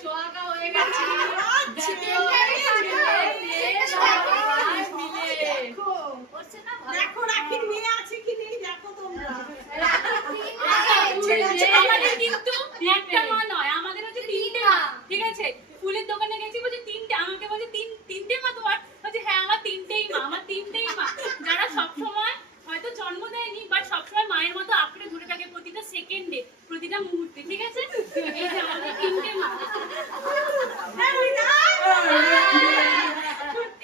সোহাগা হয়ে গেছে দেখো দেখো রাখি মেয়ে আছে কি নেই দেখো তোমরা আমাদের কিন্তু একটা মা নয় আমাদের হচ্ছে তিনটে মা ঠিক আছে ফুলের দোকানে গেছি বলছে তিনটে আমাকে বলছে তিন তিনটে মা তোমার? বলছে হ্যাঁ আমার তিনটেই মা আমার তিনটেই মা। যারা সবসময় হয়তো জন্ম দেয়নি বাট সবসময় মায়ের মতো আঁকড়ে ধরে থাকে প্রতিটা সেকেন্ডে প্রতিটা মুহূর্তে ঠিক আছে? এই যে আমাদের তিনটে মা।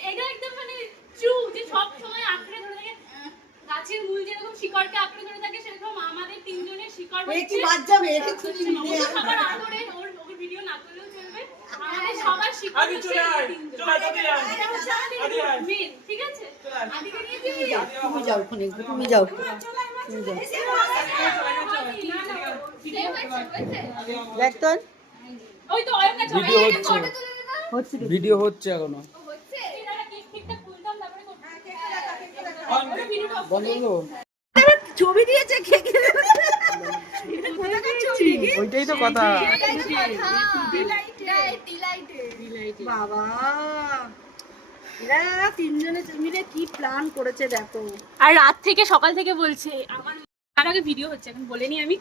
এটা একদম মানে ট্রু যে সব সময় আঁকড়ে ধরে থাকে। গাছের মূল যেরকম শিকড়কে আঁকড়ে ধরে থাকে সেরকম আমাদের তিনজনের শিকড় বাদ যাবে? সবার আদরে ওর ওকে ভিডিও না করলেও চলবে আমাদের সবার শিকড় আদি চলে আয়, চলে আদি আয়। এটা হচ্ছে আমাদের আদি আয়। ঠিক আছে? আদিকে নিয়ে তুমি যাও তুমি যাও ওখানে। তুমি যাও। তুমি যাও দেখ তো ওই তো অয়ন কাছে ভিডিও হচ্ছে। হচ্ছে ভিডিও হচ্ছে এখনও। খুলতাম তারপরে করতাম। বন্ধ করো ছবি দিয়েছে ওইটাই তো কথা। বাবা। এরা তিনজনে মিলে কি প্ল্যান করেছে দেখো। আর রাত থেকে সকাল থেকে বলছে আমার তার আগে ভিডিও হচ্ছে এখন বলিনি আমি।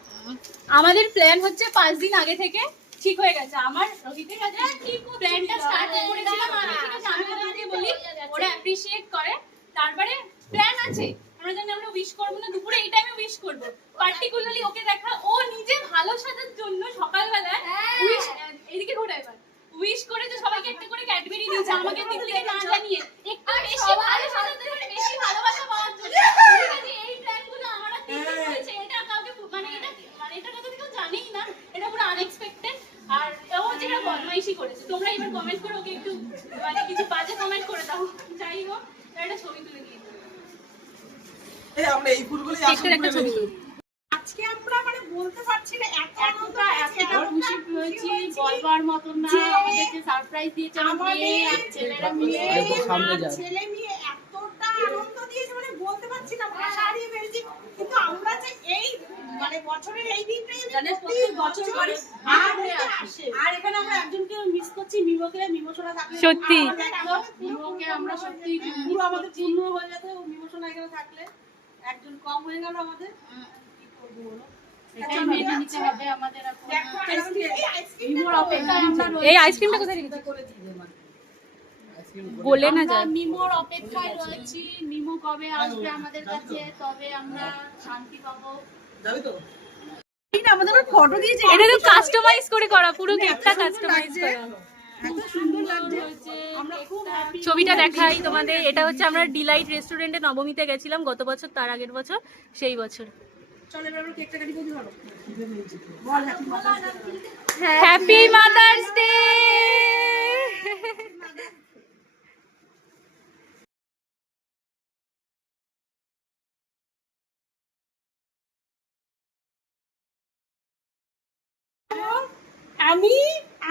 আমাদের প্ল্যান হচ্ছে পাঁচ দিন আগে থেকে ঠিক হয়ে গেছে। আমার রোহিতের কাছে প্ল্যানটা স্টার্ট করেছিলাম আমি ঠিক আছে আমি ওদেরকে বলি ওরা অ্যাপ্রিশিয়েট করে। তারপরে প্ল্যান আছে। আমরা জানি আমরা উইশ করব না দুপুরে এই টাইমে উইশ করব। পার্টিকুলারলি ওকে দেখা ও নিজে ভালো সাজার জন্য সকালবেলায় উইশ এদিকে ঘোরা এবার উইশ করে যে সবাইকে একটা করে ক্যাডবেরি দিয়েছে আমাকে দিক থেকে না জানিয়ে একটু বেশি ভালো সাজার জন্য বেশি ভালোবাসা পাওয়ার জন্য ঠিক আছে, এই প্ল্যানগুলো আমরা তিনজন করেছি এটা কাউকে পু- মানে এটা মানে এটা কথা কেউ জানেই না এটা পুরো আনএক্সপেক্টেড আর ও যেটা বদমাইশি করেছে। তোমরা এবার কমেন্ট করে ওকে একটু মানে কিছু বাজে কমেন্ট করে দাও। যাই হোক একটা ছবি তুলে দিয়ে এই আমরা এই ফুলগুলো একটা ছবি আজকে আমরা মানে বলতে পারছি না এত আনন্দ এতটা এতটা খুশি হয়েছি হয়েছি। বলবার মতন না আমাদেরকে সারপ্রাইজ দিয়েছে আমাদের ছেলেরা মিলে। মেয়ে একটু সামনে আর যাও। ছেলে মেয়ে এতটা আনন্দ দিয়েছে মানে বলতে পারছি না ভাষা হারিয়ে ফেলেছি কিন্তু আমরা যে এই মানে বছরের এই দিনটা যদি প্রত্যেক বছর করে আর আর আসে। আসে। আর এখানে আমরা একজনকে মিস করছি মিমোকে। মিমোশোনা থাকলে সত্যি। মিমোকে আমরা সত্যি পুরো আমাদের পূর্ণ হয়ে যেত মিমোশোনা এখানে থাকলে। একজন কম হয়ে গেল আমাদের। কি করব বলো? এটাই মেনে আইসক্রিম এই আইসক্রিমটা কোথায় রেখেছো? গলে না যায় মিমোর অপেক্ষায় রয়েছি। মিমো কবে আসবে আমাদের কাছে? তবে আমরা শান্তি পাবো। যাবি তো? আমাদের ফটো দিয়েছে এটা তো কাস্টমাইজ করে করা পুরো কেকটা কাস্টমাইজ করা। এত সুন্দর লাগছে। আমরা খুব হ্যাপি ছবিটা দেখাই তোমাদের এটা হচ্ছে আমরা ডিলাইট রেস্টুরেন্টে নবমীতে গেছিলাম গত বছর তার আগের বছর সেই বছর। Happy mother's day happy mother's day আমি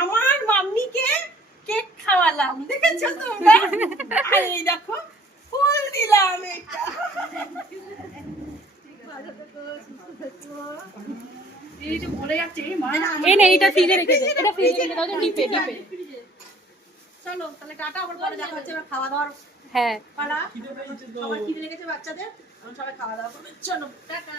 আমার মাম্মিকে কেক খাওয়ালাম। দেখেছ তোমরা? আর এই দেখো ফুল দিলাম এটা। এই যে ভুলে যাচ্ছে এই মা এই নে এটা ফ্রিজে রেখে দে এটা ফ্রিজে রেখে দাও ডিপে ডিপে। চলো তাহলে টাটা আবার পরে দেখা হচ্ছে খাওয়া দাওয়ার হ্যাঁ। পালা। খিদে লেগেছে বাচ্চাদের সবাই খাওয়া দাওয়া করবে। চলো টাটা।